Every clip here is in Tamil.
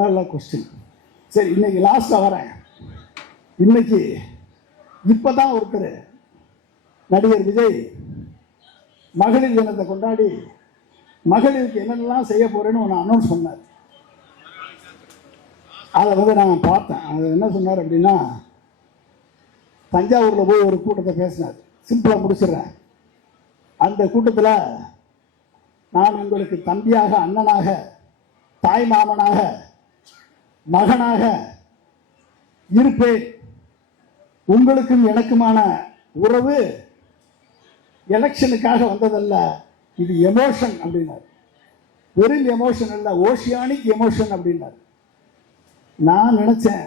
நல்ல கொஸ்டின். சரி, இன்னைக்கு லாஸ்ட்டாக வரேன். இன்னைக்கு இப்போ தான் ஒருத்தர் நடிகர் விஜய் மகளிர் தினத்தை கொண்டாடி மகளிருக்கு என்னென்னலாம் செய்ய போறேன்னு ஒன்று அனௌன்ஸ் பண்ணார். அதை நான் பார்த்தேன். அது என்ன சொன்னார் அப்படின்னா, தஞ்சாவூரில் போய் ஒரு கூட்டத்தை பேசினார். சிம்பிளாக முடிச்சிடுறேன். அந்த கூட்டத்தில் நான் உங்களுக்கு தம்பியாக, அண்ணனாக, தாய் மாமனாக, மகனாக இருப்பேன். உங்களுக்கும் எனக்குமான உறவு எலெக்ஷனுக்காக வந்ததல்ல, இது எமோஷன் அப்படின்னார். வெறும் எமோஷன் அல்ல, ஓஷியானிக் எமோஷன் அப்படின்னார். நான் நினைச்சேன்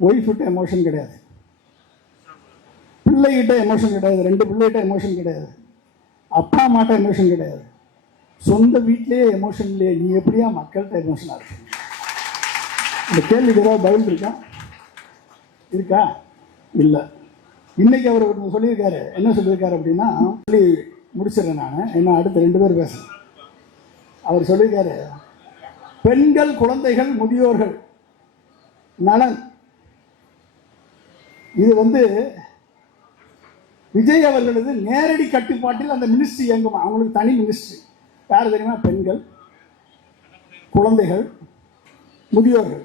ஒய்ஃப்கிட்ட எமோஷன் கிடையாது, பிள்ளைகிட்ட எமோஷன் கிடையாது, 2 பிள்ளைகிட்ட எமோஷன் கிடையாது, அப்பா அம்மாட்ட எமோஷன் கிடையாது, சொந்த வீட்டிலேயே எமோஷன் இல்லையே, நீ எப்படியா மக்கள்கிட்ட எமோஷனாக இருக்கு? இந்த கேள்விக்கு ஏதாவது பதில் இருக்கா? இல்லை. இன்னைக்கு அவர் சொல்லியிருக்காரு. என்ன சொல்லியிருக்காரு அப்படின்னா, சொல்லி முடிச்சிடறேன் நான், என்ன அடுத்த 2 பேர் பேசுகிறேன். அவர் சொல்லியிருக்காரு, பெண்கள், குழந்தைகள், முதியோர்கள் நலன். இது விஜய் அவர்களது நேரடி கட்டுப்பாட்டில் அந்த மினிஸ்ட்ரி இயங்குமா. அவங்களுக்கு தனி மினிஸ்ட்ரி. யார் தெரியுமா? பெண்கள், குழந்தைகள், முதியோர்கள்.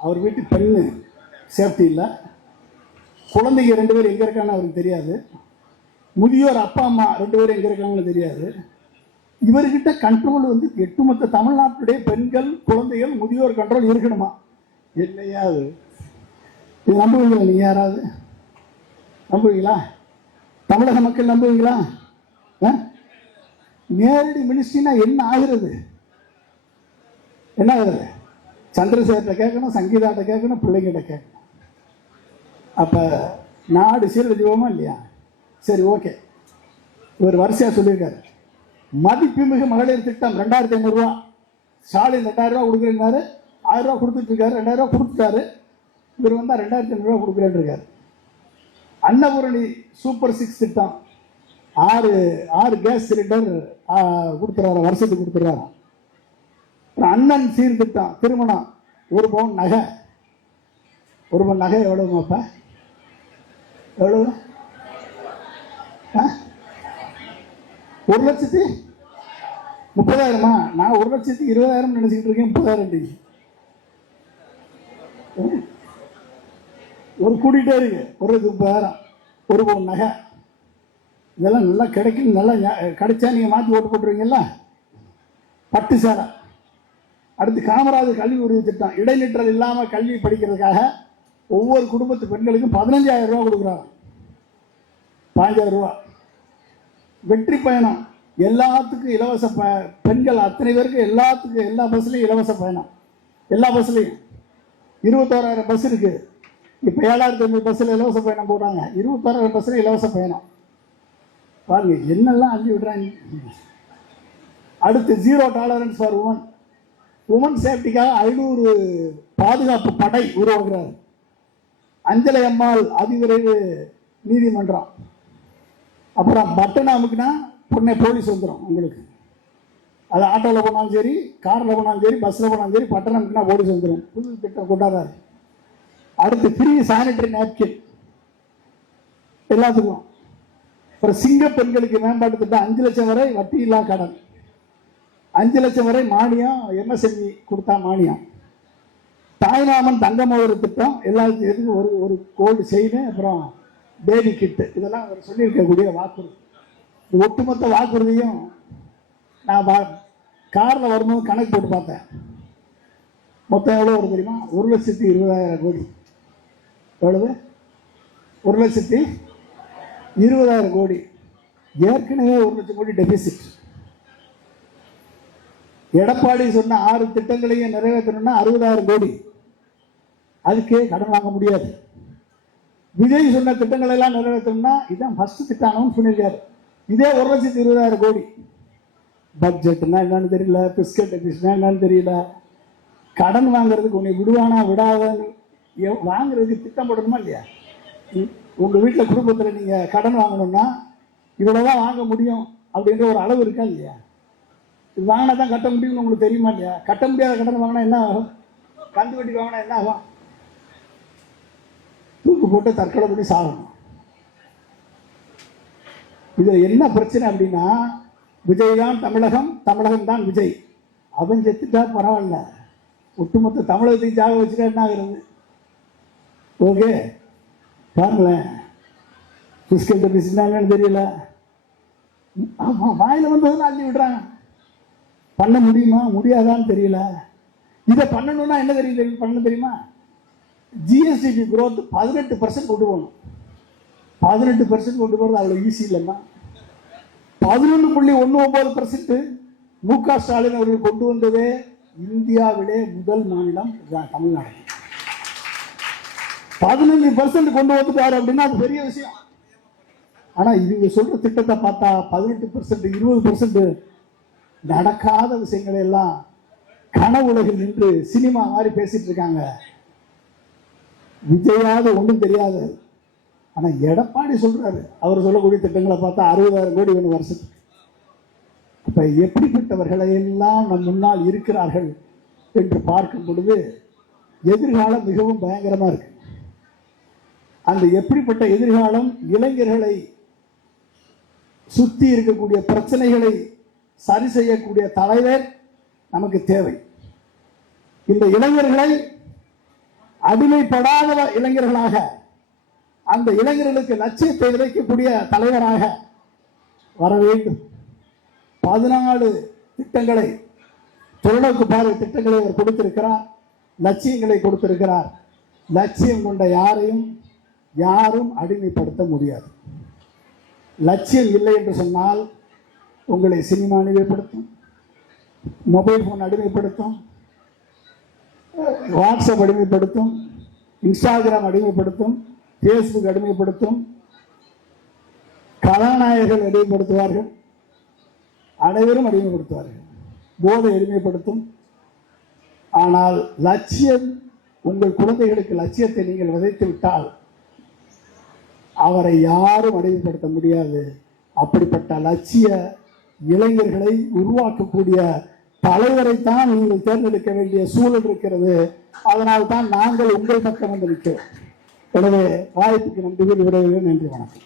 அவர் வீட்டு பெண்ணு சேஃப்டி இல்லை, குழந்தைங்க 2 பேர் எங்கே இருக்காங்கன்னு அவருக்கு தெரியாது, முதியோர் அப்பா அம்மா 2 பேரும் எங்கே இருக்காங்கன்னு தெரியாது. இவர்கிட்ட கண்ட்ரோல் ஒட்டுமொத்த தமிழ்நாட்டுடைய பெண்கள், குழந்தைகள், முதியோர் கண்ட்ரோல் இருக்கணுமா? இல்லையா? இது நம்புவீங்களா? நீங்க யாராவது நம்புவீங்களா? தமிழக மக்கள் நம்புவீங்களா? நேரடி மினிஸ்ட்ரினா என்ன ஆகுறது? என்ன ஆகுறது? சந்திரசேகர்கிட்ட கேட்கணும், சங்கீதாட்ட கேட்கணும், பிள்ளைங்கிட்ட கேட்கணும். அப்ப நாடு சீரழிவோமா இல்லையா? சரி, ஓகே. இவர் வரிசையா சொல்லியிருக்காரு. மதிப்புமிகு மகளிர் திட்டம் 2500 ரூபா. ஸ்டாலின் 2000 ரூபா கொடுக்குறேன்னாரு, 1000 ரூபா கொடுத்துட்டு இருக்காரு, 2000 ரூபா கொடுத்துட்டாரு. இவர் 2500 ரூபா கொடுக்குறேன்னு இருக்காரு. அன்னபூரணி சூப்பர் 6 திட்டம் 6 கேஸ் சிலிண்டர் கொடுத்துறாரு, வருஷத்துக்கு கொடுத்துறாரு. அண்ணன் சீர் திட்டம், திருமணம் 1 பவுன் நகை. 1 பவுன் நகை எவ்வளவு அப்ப? எவ்வளவு? 1,30,000. நான் 1,20,000 நினைச்சுக்கிட்டு இருக்கேன். 30,000 ஒரு கூட்டிகிட்டே இருக்கு. 1,30,000 1 பவுன் நகை. இதெல்லாம் நல்லா கிடைக்கும். நல்லா கிடைச்சா நீங்கள் மாற்றி ஓட்டு போட்டுருவீங்கல்ல. பட்டு சேலை. அடுத்து காமராஜர் கல்வி உறுதி திட்டம். இடைநிற்றல் இல்லாமல் கல்வி படிக்கிறதுக்காக ஒவ்வொரு குடும்பத்து பெண்களுக்கும் 15,000 ரூபா கொடுக்குறாங்க. 15,000 ரூபா. வெற்றி பயணம் எல்லாத்துக்கும் இலவச. பெண்கள் அத்தனை பேருக்கு எல்லாத்துக்கும் எல்லா பஸ்லையும் இலவச பயணம். எல்லா பஸ்லையும் 21,000 பஸ் இருக்கு. இப்போ 7,500 பஸ்ஸில் இலவச பயணம் போடுறாங்க. 21,000 பஸ்ஸில் இலவச பயணம். பாருங்க என்னெல்லாம் அள்ளி விடுறாங்க. அடுத்து 0 டாலரன்ஸ் ஃபார் உமன். உமன் சேஃப்டிக்காக 500 பாதுகாப்பு படை உருவாக்குறாரு. அஞ்சலை அம்மாள் அதிவிரைவு நீதிமன்றம். அப்புறம் பட்டன் அமுக்குனா உடனே போலீஸ் வந்துடும் உங்களுக்கு. அது ஆட்டோவில் போனாலும் சரி, காரில் போனாலும் சரி, பஸ்ஸில் போனாலும் சரி, பட்டன் அமுக்குனா போலீஸ் வந்துடும். புது திட்டம் கொண்டாடுறாரு. அடுத்து ஃப்ரீ சானிட்டரி நாப்கின் எல்லாத்துக்கும். அப்புறம் சிங்க பெண்களுக்கு மேம்பாட்டு திட்டம் 5 லட்சம் வரை வட்டி இல்லா கடன், 5 லட்சம் வரை மானியம், எம்எஸ்எம்இ கொடுத்தா மானியம். தாய்மாமன் தங்கமோதிர திட்டம் எல்லாத்துக்கும் ஒரு கோல்டு செயின், அப்புறம் பேபி கிட்டு. இதெல்லாம் அவர் சொல்லியிருக்கக்கூடிய வாக்குறுதி. ஒட்டுமொத்த வாக்குறுதியும் நான் காரில் வரும்போது கணக்கு போட்டு பார்த்தேன். மொத்தம் எவ்வளோ வரும் தெரியுமா? 1,20,000 கோடி. எவ்வளவு? 1,20,000 கோடி. ஏற்கனவே 1 லட்சம் கோடி டெபிசிட். எடப்பாடி சொன்ன 6 திட்டங்களையும் நிறைவேற்றணும்னா 60,000 கோடி. அதுக்கே கடன் வாங்க முடியாது. விஜய் சொன்ன திட்டங்கள் எல்லாம் நிறைவேற்றணும்னா இதான் ஃபர்ஸ்ட் திட்டம் அனௌன்ஸ் பண்ணியிருக்காரு. இதே 1,20,000 கோடி. பட்ஜெட்னா என்னன்னு தெரியல, பிஸ்கட் என்னன்னு தெரியல. கடன் வாங்குறதுக்கு உன்னை விடுவானா விடாதன்னு வாங்குறதுக்கு திட்டம் போடணுமா இல்லையா? உங்கள் வீட்டில் குடும்பத்தில் நீங்கள் கடன் வாங்கணும்னா இவ்வளோதான் வாங்க முடியும் அப்படின்ற ஒரு அளவு இருக்கா இல்லையா? இது வாங்கினா தான் கட்ட முடியும்னு உங்களுக்கு தெரியுமா இல்லையா? கட்ட முடியாத கடன் வாங்கினா என்ன ஆகும்? கந்து வட்டி வாங்கினா என்ன ஆகும்? தூக்கு போட்டு தற்கொலை பண்ணி சாகணும். இது என்ன பிரச்சனை அப்படின்னா, விஜய் தான் தமிழகம், தமிழகம் தான் விஜய். அவன் செத்துட்டா பரவாயில்ல, ஒட்டுமொத்த தமிழகத்தையும் ஜாக வச்சுட்டா என்ன ஆகுறது? ஓகே, பாருங்களேன், பிஸ்கல் பேசினாங்கன்னு தெரியல. ஆமா, வாயில வந்ததுன்னு அள்ளி விடுறாங்க. பண்ண முடியுமா முடியாதான்னு தெரியல. இதை பண்ணணும்னா என்ன தெரியும் பண்ண தெரியுமா? ஜிஎஸ்டி growth 18% கொண்டு போகணும். 18% கொண்டு போகிறது அவ்வளோ ஈஸி இல்லைம்மா. 11.19% மு.க. ஸ்டாலின் அவர்கள் கொண்டு வந்ததே இந்தியாவிலே முதல் மாநிலம் தமிழ்நாடு. 15% கொண்டு வந்துட்டாரு அப்படின்னா அது பெரிய விஷயம். ஆனா இவங்க சொல்ற திட்டத்தை பார்த்தா 18%, 20% நடக்காத விஷயங்களை எல்லாம் கனவுலகில் நின்று சினிமா மாதிரி பேசிட்டு இருக்காங்க. விஜயாவது ஒன்றும் தெரியாது. ஆனா எடப்பாடி சொல்றாரு, அவர் சொல்லக்கூடிய திட்டங்களை பார்த்தா 60,000 கோடி வேணும் வருஷத்துக்கு. அப்ப எப்படிப்பட்டவர்களை எல்லாம் நம் முன்னால் இருக்கிறார்கள் என்று பார்க்கும் பொழுது எதிர்காலம் மிகவும் பயங்கரமா இருக்கு. அந்த எப்படிப்பட்ட எதிர்காலம், இளைஞர்களை சுத்தி இருக்கக்கூடிய பிரச்சனைகளை சரி செய்யக்கூடிய தலைவர் நமக்கு தேவை. இந்த இளைஞர்களை அடிமைப்படாத இளைஞர்களாக, அந்த இளைஞர்களுக்கு லட்சியத்தை விதைக்கக்கூடிய தலைவராக வர வேண்டும். 14 திட்டங்களை, தொலைநோக்கு பார்வை திட்டங்களை அவர் கொடுத்திருக்கிறார், லட்சியங்களை கொடுத்திருக்கிறார். லட்சியம் கொண்ட யாரும் அடிமைப்படுத்த முடியாது. லட்சியம் இல்லை என்று சொன்னால் உங்களை சினிமா அடிமைப்படுத்தும், மொபைல் போன் அடிமைப்படுத்தும், வாட்ஸ்அப் அடிமைப்படுத்தும், இன்ஸ்டாகிராம் அடிமைப்படுத்தும், பேஸ்புக் அடிமைப்படுத்தும், கதாநாயகர்கள் அடிமைப்படுத்துவார்கள், அனைவரும் அடிமைப்படுத்துவார்கள், போதை அடிமைப்படுத்தும். ஆனால் லட்சியம், உங்கள் குழந்தைகளுக்கு லட்சியத்தை நீங்கள் விதைத்து விட்டால் அவரை யாரும் அடிமைப்படுத்த முடியாது. அப்படிப்பட்ட லட்சிய இளைஞர்களை உருவாக்கக்கூடிய தலைவரைத்தான் நீங்கள் தேர்ந்தெடுக்க வேண்டிய சூழல் இருக்கிறது. அதனால் தான் நாங்கள் உங்கள் பக்கம் வந்து நிற்கிறோம். எனவே வாய்ப்புக்கு நன்றி, விடைகிறேன். நன்றி, வணக்கம்.